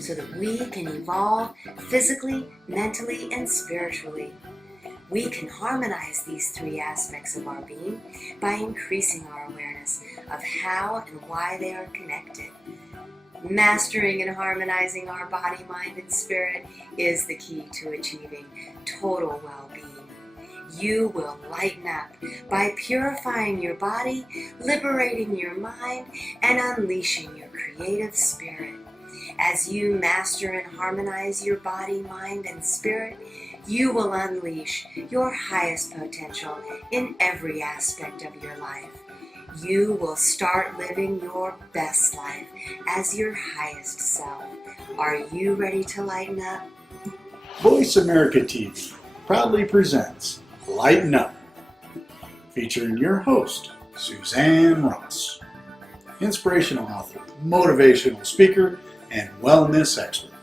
so that we can evolve physically, mentally, and spiritually. We can harmonize these three aspects of our being by increasing our awareness of how and why they are connected. Mastering and harmonizing our body, mind, and spirit is the key to achieving total well-being. You will lighten up by purifying your body, liberating your mind, and unleashing your creative spirit. As you master and harmonize your body, mind, and spirit, you will unleash your highest potential in every aspect of your life. You will start living your best life as your highest self. Are you ready to lighten up? Voice America TV proudly presents Lighten Up, featuring your host, Suzanne Ross, inspirational author, motivational speaker, and wellness expert.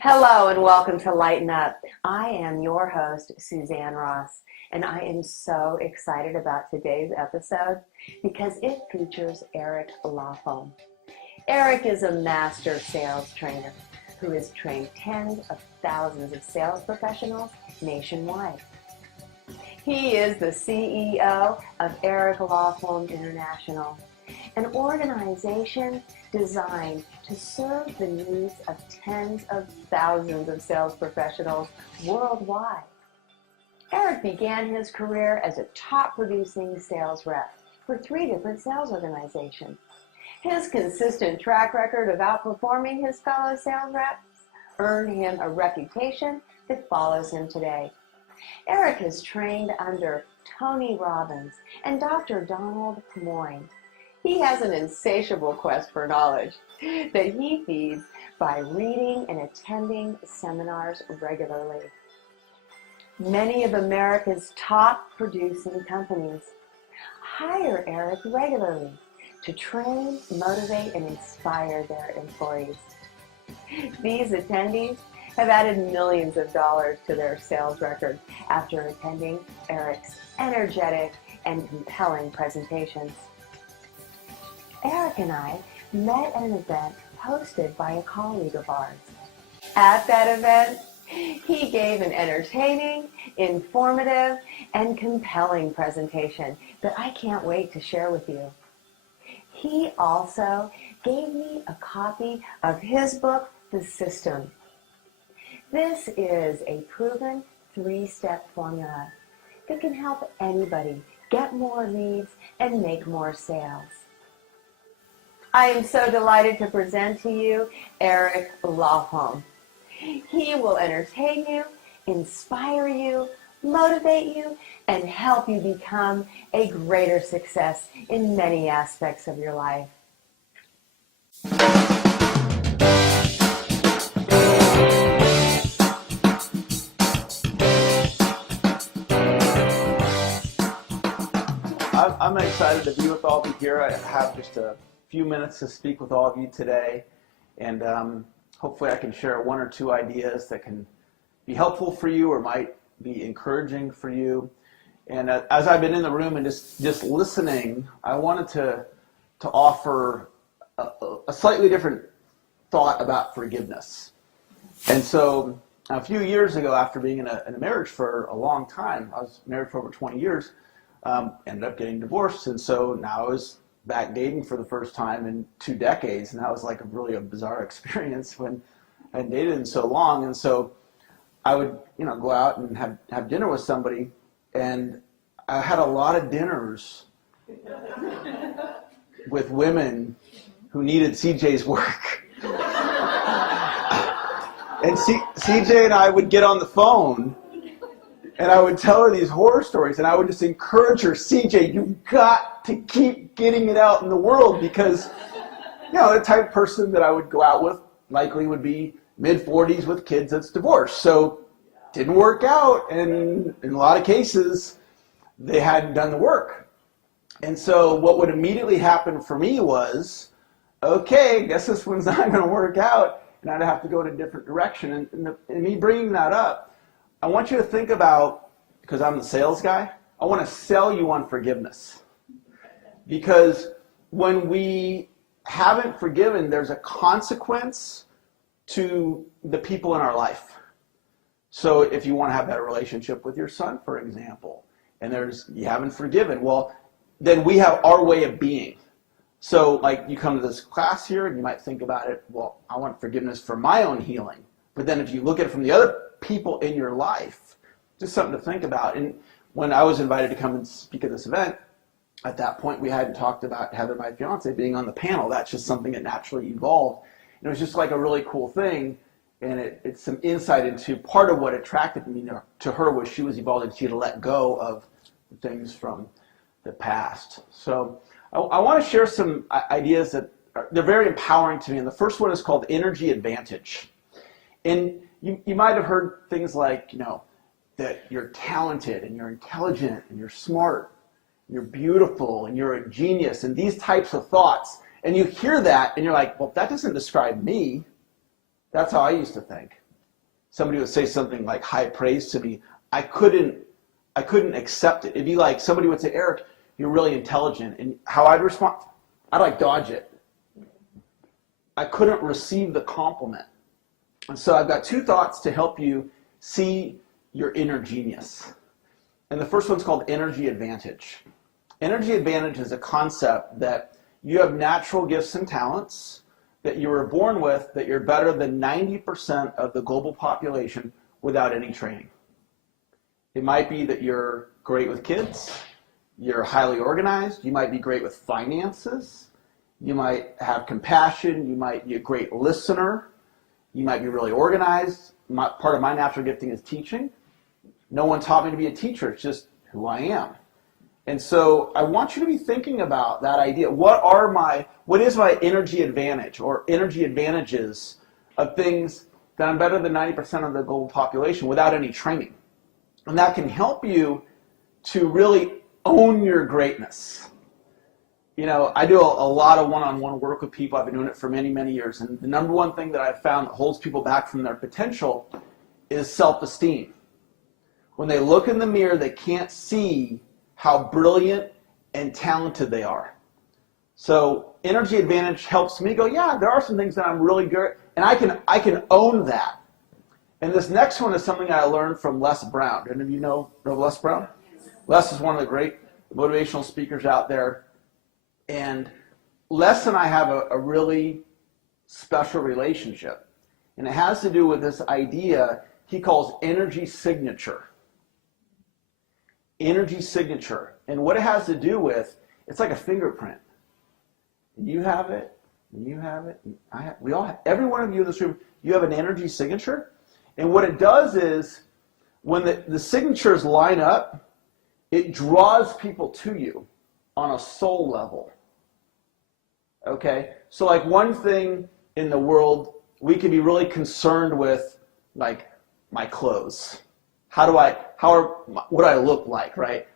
Hello and welcome to Lighten Up. I am your host, Suzanne Ross, and I am so excited about today's episode because it features Eric Lofholm. Eric is a master sales trainer who has trained tens of thousands of sales professionals nationwide. He is the CEO of Eric Lofholm International, an organization designed to serve the needs of tens of thousands of sales professionals worldwide. Eric began his career as a top-producing sales rep for 3 different sales organizations. His consistent track record of outperforming his fellow sales reps earned him a reputation that follows him today. Eric has trained under Tony Robbins and Dr. Donald Moyne. He has an insatiable quest for knowledge that he feeds by reading and attending seminars regularly. Many of America's top producing companies hire Eric regularly to train, motivate, and inspire their employees. These attendees have added millions of dollars to their sales record after attending Eric's energetic and compelling presentations. Eric and I met at an event hosted by a colleague of ours. At that event, he gave an entertaining, informative, and compelling presentation that I can't wait to share with you. He also gave me a copy of his book, The System. This is a proven 3-step formula that can help anybody get more leads and make more sales. I am so delighted to present to you Eric Lofholm. He will entertain you, inspire you, motivate you, and help you become a greater success in many aspects of your life. I'm excited to be with all of you here. I have just a few minutes to speak with all of you today, and hopefully I can share 1 or 2 ideas that can be helpful for you or might be encouraging for you. And as I've been in the room and just listening, I wanted to offer a slightly different thought about forgiveness. And so a few years ago, after being in a marriage for a long time, I was married for over 20 years, ended up getting divorced, and so now I was back dating for the first time in 2 decades, and that was like a bizarre experience when I hadn't dated in so long. And so I would, go out and have dinner with somebody, and I had a lot of dinners with women who needed CJ's work. And CJ and I would get on the phone, and I would tell her these horror stories, and I would just encourage her, CJ, you've got to keep getting it out in the world, because, the type of person that I would go out with likely would be mid-40s with kids that's divorced. So didn't work out, and in a lot of cases, they hadn't done the work. And so what would immediately happen for me was, okay, I guess this one's not going to work out, and I'd have to go in a different direction. And me bringing that up, I want you to think about, because I'm the sales guy, I want to sell you on forgiveness. Because when we haven't forgiven, there's a consequence to the people in our life. So if you want to have that relationship with your son, for example, and you haven't forgiven, well, then we have our way of being. So like you come to this class here and you might think about it, well, I want forgiveness for my own healing. But then if you look at it from the other people in your life, just something to think about. And when I was invited to come and speak at this event, at that point we hadn't talked about Heather, my fiance, being on the panel. That's just something that naturally evolved. And it was just like a really cool thing. And it's some insight into part of what attracted me to her was she was evolved and she had to let go of the things from the past. So I want to share some ideas that they're very empowering to me. And the first one is called energy advantage. And you might have heard things like, that you're talented and you're intelligent and you're smart, and you're beautiful and you're a genius and these types of thoughts. And you hear that and you're like, well, that doesn't describe me. That's how I used to think. Somebody would say something like high praise to me. I couldn't accept it. It'd be like somebody would say, Eric, you're really intelligent. And how I'd respond, I'd like dodge it. I couldn't receive the compliment. And so I've got two thoughts to help you see your inner genius. And the first one's called energy advantage. Energy advantage is a concept that you have natural gifts and talents that you were born with, that you're better than 90% of the global population without any training. It might be that you're great with kids, you're highly organized, you might be great with finances, you might have compassion, you might be a great listener, you might be really organized. Part of my natural gifting is teaching. No one taught me to be a teacher, it's just who I am. And so I want you to be thinking about that idea. What is my energy advantage or energy advantages of things that I'm better than 90% of the global population without any training? And that can help you to really own your greatness. I do a lot of one-on-one work with people. I've been doing it for many, many years. And the number one thing that I've found that holds people back from their potential is self-esteem. When they look in the mirror, they can't see how brilliant and talented they are. So energy advantage helps me go, yeah, there are some things that I'm really good at, and I can own that. And this next one is something I learned from Les Brown. Any of you know Les Brown? Les is one of the great motivational speakers out there. And Les and I have a really special relationship. And it has to do with this idea he calls energy signature. Energy signature. And what it has to do with, it's like a fingerprint. You have it, and you have it, and I have, we all have, every one of you in this room, you have an energy signature. And what it does is, when the signatures line up, it draws people to you on a soul level. Okay? So like one thing in the world, we can be really concerned with, like, my clothes. What do I look like, right?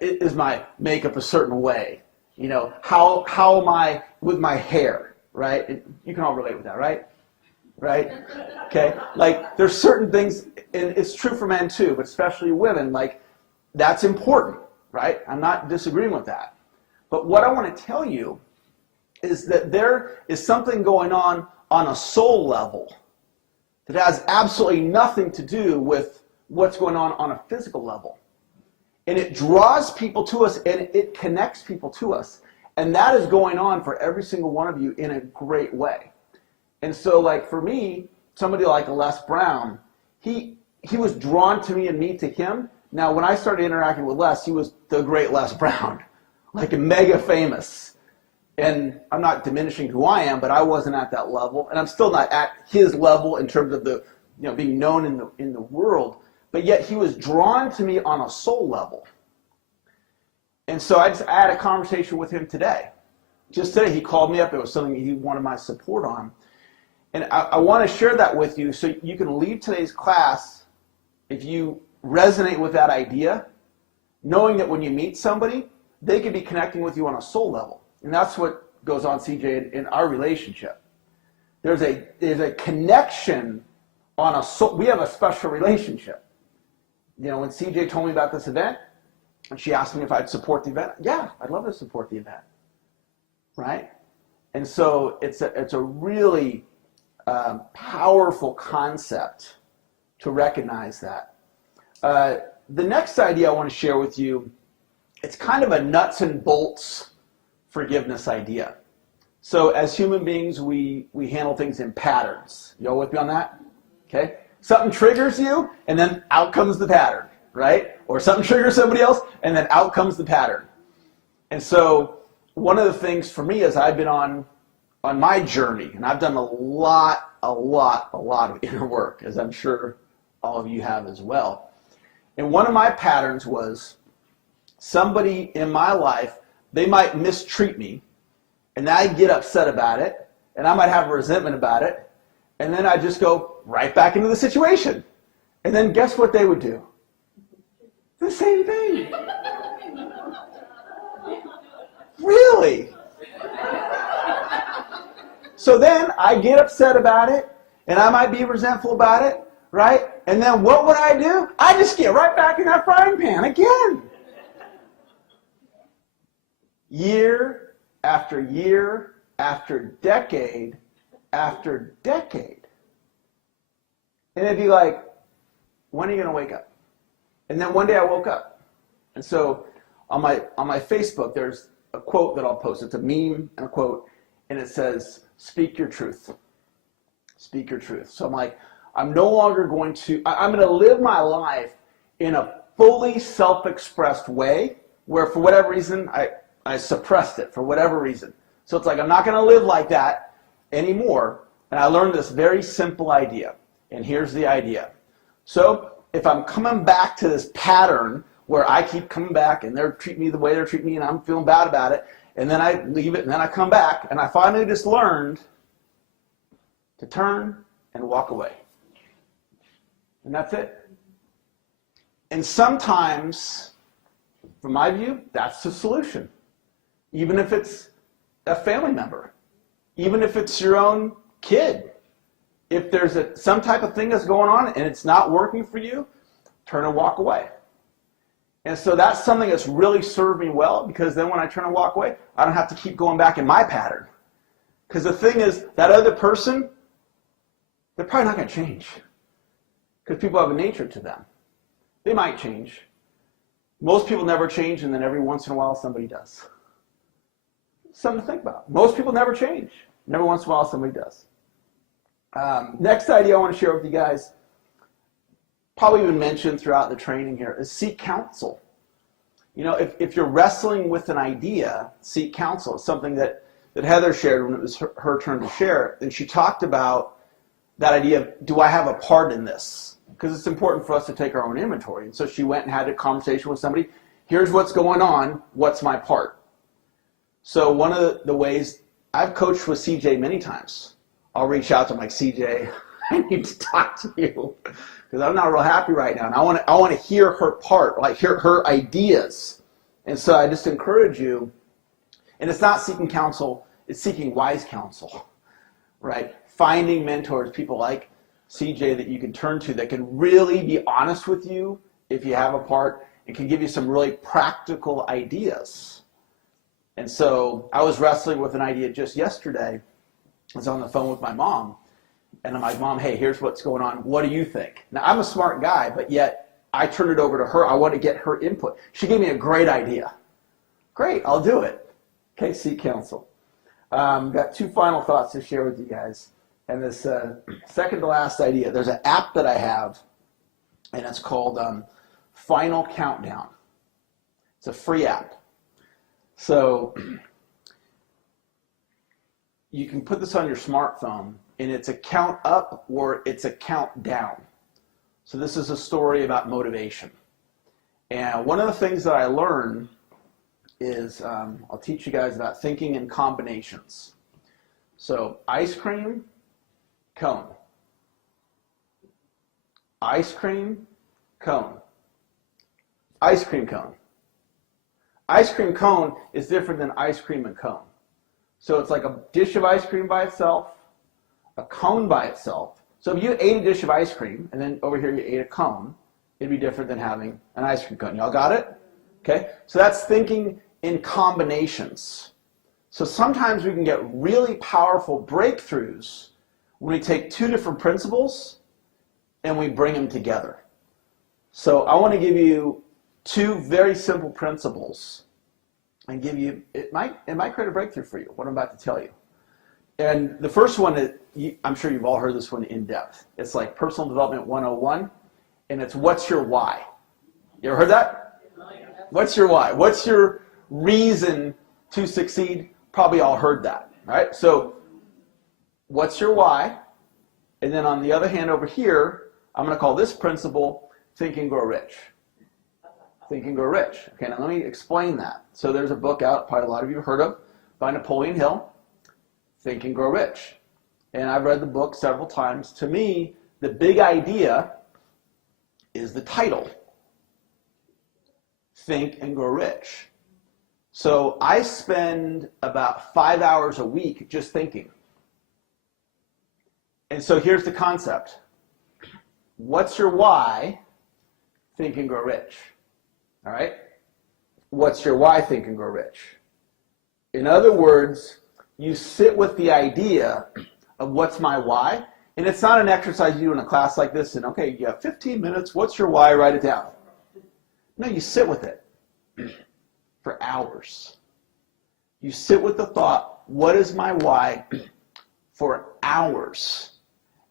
Is my makeup a certain way? How am I with my hair, right? You can all relate with that, right? Right? Okay? Like, there's certain things, and it's true for men too, but especially women, like, that's important, right? I'm not disagreeing with that. But what I want to tell you is that there is something going on a soul level that has absolutely nothing to do with what's going on a physical level. And it draws people to us, and it connects people to us. And that is going on for every single one of you in a great way. And so, like, for me, somebody like Les Brown, he was drawn to me and me to him. Now, when I started interacting with Les, he was the great Les Brown, like mega famous. And I'm not diminishing who I am, but I wasn't at that level. And I'm still not at his level in terms of the, being known in the world. But yet he was drawn to me on a soul level. And so I had a conversation with him today. Just today, he called me up. It was something he wanted my support on. And I want to share that with you so you can leave today's class, if you resonate with that idea, knowing that when you meet somebody, they could be connecting with you on a soul level. And that's what goes on, CJ, in our relationship. There's a connection on a soul. We have a special relationship. When CJ told me about this event, And she asked me if I'd support the event. Yeah, I'd love to support the event, right? And so it's a really powerful concept to recognize that. The next idea I want to share with you, it's kind of a nuts and bolts forgiveness idea. So as human beings, we handle things in patterns. You all with me on that? Okay? Something triggers you, and then out comes the pattern, right? Or something triggers somebody else, and then out comes the pattern. And so one of the things for me is I've been on my journey, and I've done a lot of inner work, as I'm sure all of you have as well. And one of my patterns was somebody in my life, they might mistreat me, and I'd get upset about it, and I might have resentment about it, and then I'd just go right back into the situation. And then guess what they would do? The same thing. Really? So then I get upset about it, and I might be resentful about it, right? And then what would I do? I just get right back in that frying pan again. Year after year after decade after decade. And it'd be like, when are you going to wake up? And then one day I woke up. And so on my Facebook, there's a quote that I'll post. It's a meme and a quote, and it says, speak your truth. Speak your truth. So I'm like, I'm no longer going to, I'm going to live my life in a fully self-expressed way where for whatever reason, I suppressed it for whatever reason. So it's like, I'm not going to live like that anymore. And I learned this very simple idea. And here's the idea. So if I'm coming back to this pattern where I keep coming back and they're treating me the way they're treating me and I'm feeling bad about it, and then I leave it and then I come back, and I finally just learned to turn and walk away. And that's it. And sometimes, from my view, that's the solution. Even if it's a family member, even if it's your own kid. If there's some type of thing that's going on and it's not working for you, turn and walk away. And so that's something that's really served me well, because then when I turn and walk away, I don't have to keep going back in my pattern. Because the thing is, that other person, they're probably not going to change. Because people have a nature to them. They might change. Most people never change, and then every once in a while somebody does. Something to think about. Most people never change. And every once in a while somebody does. Next idea I want to share with you guys, probably been mentioned throughout the training here, is seek counsel. You know, if you're wrestling with an idea, seek counsel. It's something that Heather shared when it was her turn to share. And she talked about that idea of, do I have a part in this? Because it's important for us to take our own inventory. And so she went and had a conversation with somebody. Here's what's going on. What's my part? So one of the ways, I've coached with CJ many times. I'll reach out to him like, CJ, I need to talk to you because I'm not real happy right now. And I want to hear her part, like hear her ideas. And so I just encourage you, and it's not seeking counsel, it's seeking wise counsel, right? Finding mentors, people like CJ that you can turn to that can really be honest with you if you have a part and can give you some really practical ideas. And so I was wrestling with an idea just yesterday. I was on the phone with my mom, and I'm like, Mom, hey, here's what's going on. What do you think? Now, I'm a smart guy, but yet I turned it over to her. I want to get her input. She gave me a great idea. Great, I'll do it. Okay, seek counsel. Got two final thoughts to share with you guys. And this second to last idea, there's an app that I have, and it's called Final Countdown. It's a free app. So you can put this on your smartphone, and it's a count up or it's a count down. So this is a story about motivation. And one of the things that I learned is, I'll teach you guys about thinking in combinations. So ice cream, cone. Ice cream, cone. Ice cream cone. Ice cream cone is different than ice cream and cone. So it's like a dish of ice cream by itself, a cone by itself. So if you ate a dish of ice cream and then over here you ate a cone, it'd be different than having an ice cream cone. Y'all got it? Okay? So that's thinking in combinations. So sometimes we can get really powerful breakthroughs when we take two different principles and we bring them together. So I want to give you two very simple principles and give you, it might create a breakthrough for you, what I'm about to tell you. And the first one, I'm sure you've all heard this one in depth. It's like Personal Development 101, and it's what's your why? You ever heard that? What's your why? What's your reason to succeed? Probably all heard that, all right? So what's your why? And then on the other hand over here, I'm going to call this principle Think and Grow Rich. Think and Grow Rich. Okay, now let me explain that. So there's a book out, probably a lot of you have heard of, by Napoleon Hill, Think and Grow Rich. And I've read the book several times. To me, the big idea is the title, Think and Grow Rich. So I spend about 5 hours a week just thinking. And so here's the concept. What's your why? Think and Grow Rich. All right? What's your why? Think and Grow Rich. In other words, you sit with the idea of what's my why, and it's not an exercise you do in a class like this and, okay, you have 15 minutes, what's your why? Write it down. No, you sit with it for hours. You sit with the thought, what is my why, for hours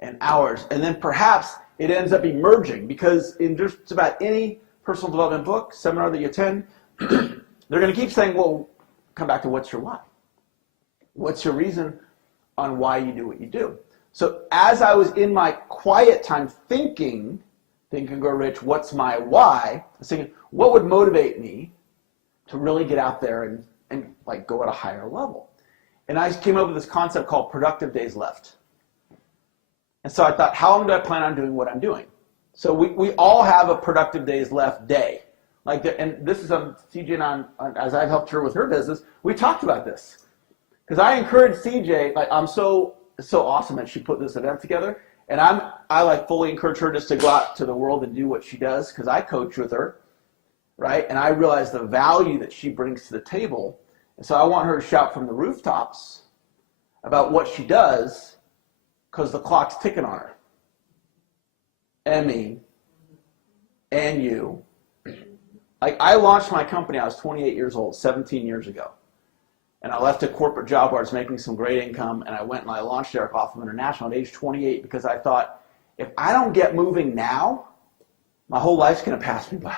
and hours, and then perhaps it ends up emerging, because in just about any personal development book, seminar that you attend, they're going to keep saying, well, come back to what's your why? What's your reason on why you do what you do? So as I was in my quiet time thinking, Think and Grow Rich, what's my why? I was thinking, what would motivate me to really get out there and like go at a higher level? And I came up with this concept called productive days left. And so I thought, how long do I plan on doing what I'm doing? So we all have a productive days left day. Like, and this is on CJ and as I've helped her with her business, we talked about this. Because I encouraged CJ, like I'm so awesome that she put this event together. And I like fully encourage her just to go out to the world and do what she does, because I coach with her, right? And I realize the value that she brings to the table. And so I want her to shout from the rooftops about what she does, because the clock's ticking on her. And me. And you. Like, I launched my company, I was 28 years old, 17 years ago. And I left a corporate job where I was making some great income, and I went and I launched Eric Lofholm International at age 28, because I thought, if I don't get moving now, my whole life's going to pass me by.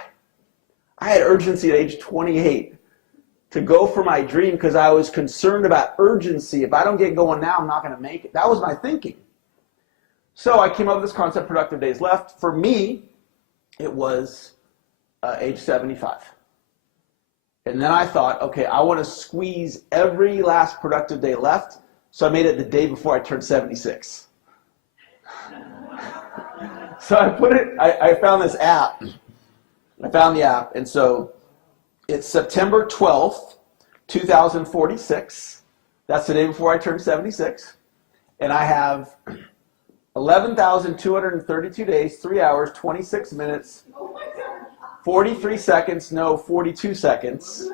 I had urgency at age 28 to go for my dream, because I was concerned about urgency. If I don't get going now, I'm not going to make it. That was my thinking. So I came up with this concept, productive days left. For me, it was age 75. And then I thought, okay, I want to squeeze every last productive day left. So I made it the day before I turned 76. So I found this app. I found the app. And so it's September 12th, 2046. That's the day before I turned 76. And I have 11,232 days, 3 hours, 26 minutes, 43 seconds, no, 42 seconds,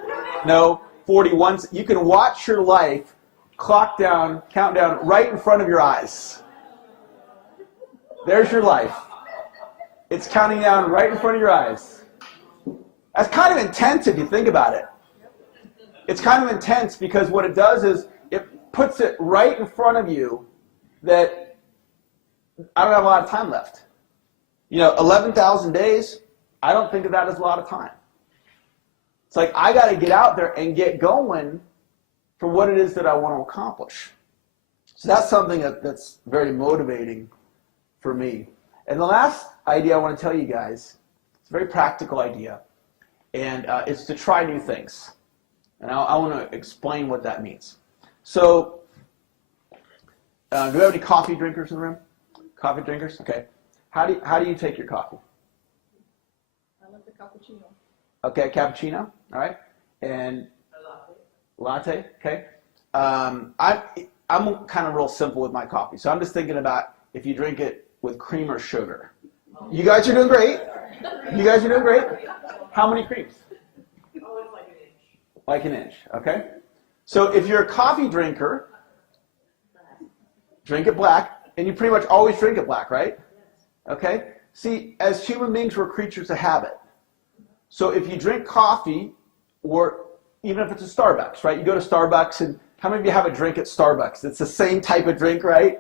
no, 41. You can watch your life clock down, count down right in front of your eyes. There's your life. It's counting down right in front of your eyes. That's kind of intense if you think about it. It's kind of intense because what it does is it puts it right in front of you that I don't have a lot of time left. 11,000 days, I don't think of that as a lot of time. It's like I got to get out there and get going for what it is that I want to accomplish. So that's something that's very motivating for me. And the last idea I want to tell you guys, it's a very practical idea, and it's to try new things. And I want to explain what that means. So, do we have any coffee drinkers in the room? Coffee drinkers? Okay. How do you take your coffee? I like the cappuccino. Okay, cappuccino. All right. And latte. Okay. I'm kind of real simple with my coffee, so I'm just thinking about if you drink it with cream or sugar. You guys are doing great. You guys are doing great. How many creams? Like an inch, okay? So if you're a coffee drinker, drink it black, and you pretty much always drink it black, right? Okay? See, as human beings, we're creatures of habit. So if you drink coffee, or even if it's a Starbucks, right? You go to Starbucks, and how many of you have a drink at Starbucks? It's the same type of drink, right?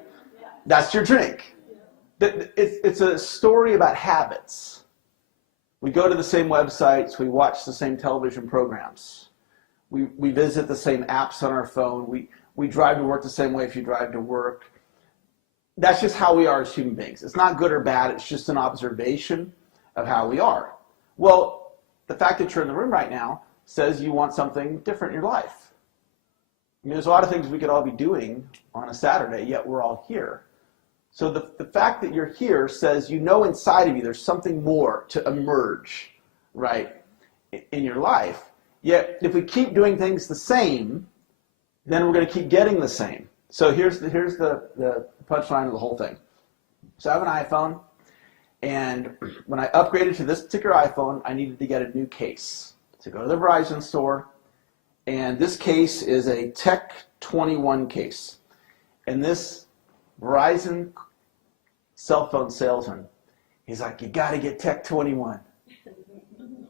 That's your drink. It's a story about habits. We go to the same websites, we watch the same television programs. We visit the same apps on our phone. We drive to work the same way if you drive to work. That's just how we are as human beings. It's not good or bad. It's just an observation of how we are. Well, the fact that you're in the room right now says you want something different in your life. I mean, there's a lot of things we could all be doing on a Saturday, yet we're all here. So the fact that you're here says you know inside of you there's something more to emerge, right, in your life. Yet, if we keep doing things the same, then we're going to keep getting the same. So here's the punchline of the whole thing. So I have an iPhone, and when I upgraded to this particular iPhone, I needed to get a new case. So go to the Verizon store, and this case is a Tech 21 case. And this Verizon cell phone salesman, he's like, you got to get Tech 21.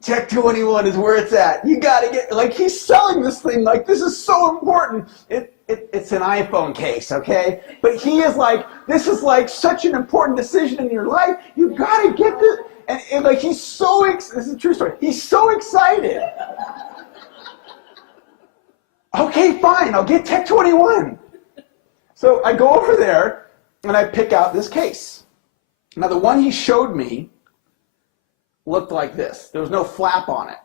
Tech 21 is where it's at. You got to get, like, he's selling this thing like this is so important. It's an iPhone case, okay? But he is like, this is like such an important decision in your life. You got to get this. And like, he's so, this is a true story. He's so excited. Okay, fine, I'll get Tech 21. So I go over there and I pick out this case. Now the one he showed me looked like this. There was no flap on it.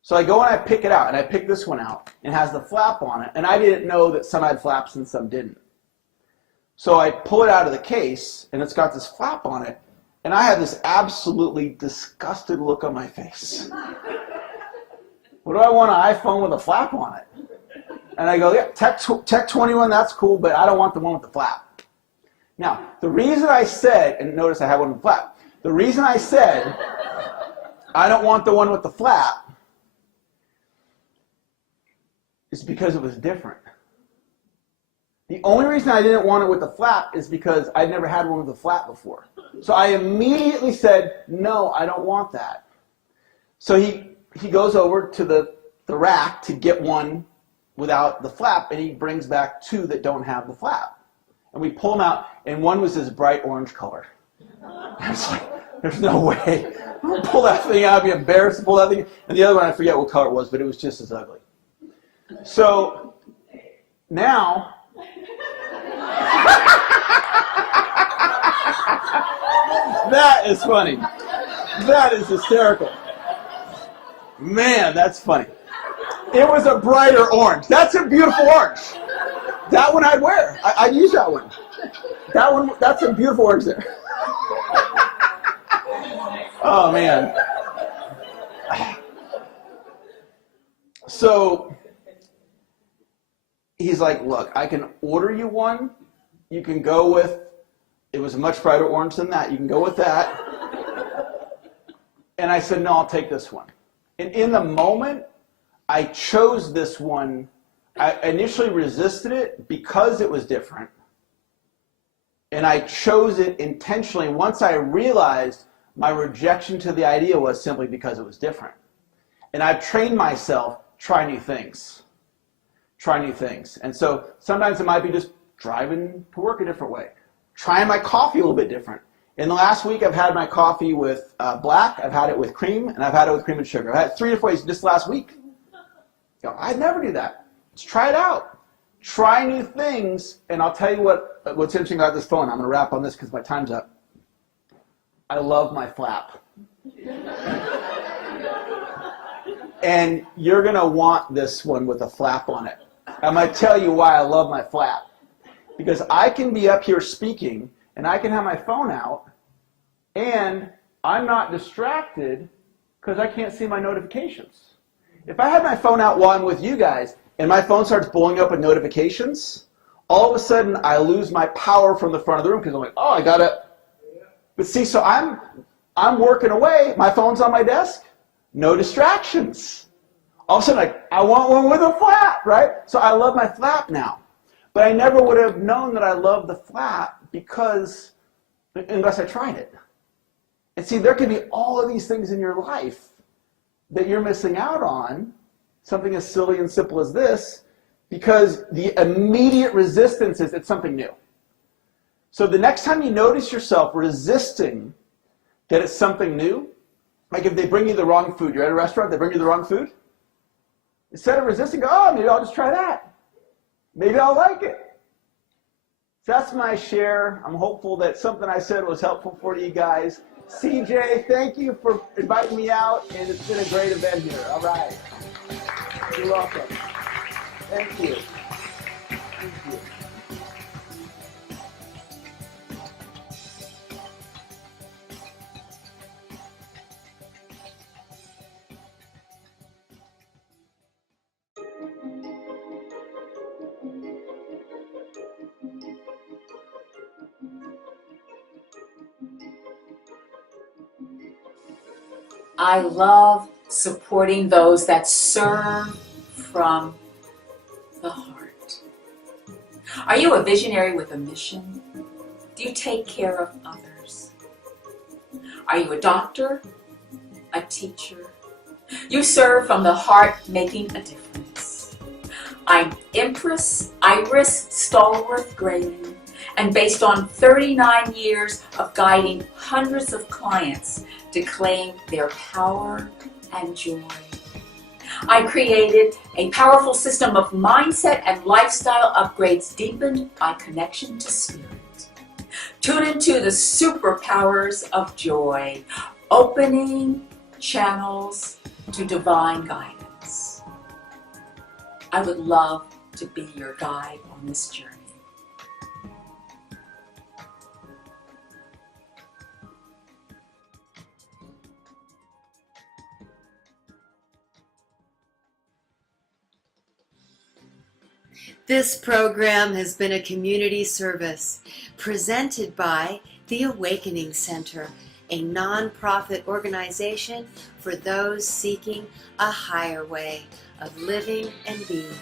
So I go and I pick it out, and I pick this one out, and it has the flap on it, and I didn't know that some had flaps and some didn't. So I pull it out of the case, and it's got this flap on it, and I have this absolutely disgusted look on my face. What do I want an iPhone with a flap on it? And I go, yeah, Tech 21, that's cool, but I don't want the one with the flap. Now, the reason I said, and notice I have one with the flap, the reason I said I don't want the one with the flap is because it was different. The only reason I didn't want it with the flap is because I'd never had one with a flap before. So I immediately said, no, I don't want that. So he goes over to the rack to get one without the flap, and he brings back two that don't have the flap. And we pull them out, and one was this bright orange color. I was like, there's no way. I'm going to pull that thing out, I'd be embarrassed to pull that thing. And the other one, I forget what color it was, but it was just as ugly. So now, that is funny. That is hysterical. Man, that's funny. It was a brighter orange. That's a beautiful orange. That one I'd wear. I'd use that one. That one, that's a beautiful orange there. Oh, man. So he's like, look, I can order you one. You can go with, it was a much brighter orange than that. You can go with that. And I said, no, I'll take this one. And in the moment, I chose this one. I initially resisted it because it was different. And I chose it intentionally once I realized my rejection to the idea was simply because it was different. And I've trained myself, try new things. Try new things. And so sometimes it might be just driving to work a different way. Trying my coffee a little bit different. In the last week, I've had my coffee with black, I've had it with cream, and I've had it with cream and sugar. I've had 3 different ways just last week. You know, I'd never do that. Let's try it out. Try new things, and I'll tell you what's interesting about this phone. I'm going to wrap on this because my time's up. I love my flap. And you're going to want this one with a flap on it. I'm going to tell you why I love my flap. Because I can be up here speaking, and I can have my phone out, and I'm not distracted because I can't see my notifications. If I had my phone out while I'm with you guys, and my phone starts blowing up with notifications, all of a sudden I lose my power from the front of the room because I'm like, oh, I gotta. But see, so I'm working away, my phone's on my desk, no distractions. All of a sudden, like, I want one with a flap, right? So I love my flap now. But I never would have known that I love the flap because, unless I tried it. And see, there can be all of these things in your life that you're missing out on, something as silly and simple as this, because the immediate resistance is it's something new. So the next time you notice yourself resisting that it's something new, like if they bring you the wrong food, you're at a restaurant, they bring you the wrong food, instead of resisting, go, oh, maybe I'll just try that. Maybe I'll like it. So that's my share. I'm hopeful that something I said was helpful for you guys. CJ, thank you for inviting me out, and it's been a great event here. All right. You're welcome. Thank you. Thank you. I love supporting those that serve from the heart. Are you a visionary with a mission? Do you take care of others? Are you a doctor? A teacher? You serve from the heart, making a difference. I'm Empress Iris Stallworth Grayling, and based on 39 years of guiding hundreds of clients to claim their power and joy, I created a powerful system of mindset and lifestyle upgrades deepened by connection to spirit. Tune into the superpowers of joy, opening channels to divine guidance. I would love to be your guide on this journey. This program has been a community service presented by the Awakening Center, a nonprofit organization for those seeking a higher way of living and being.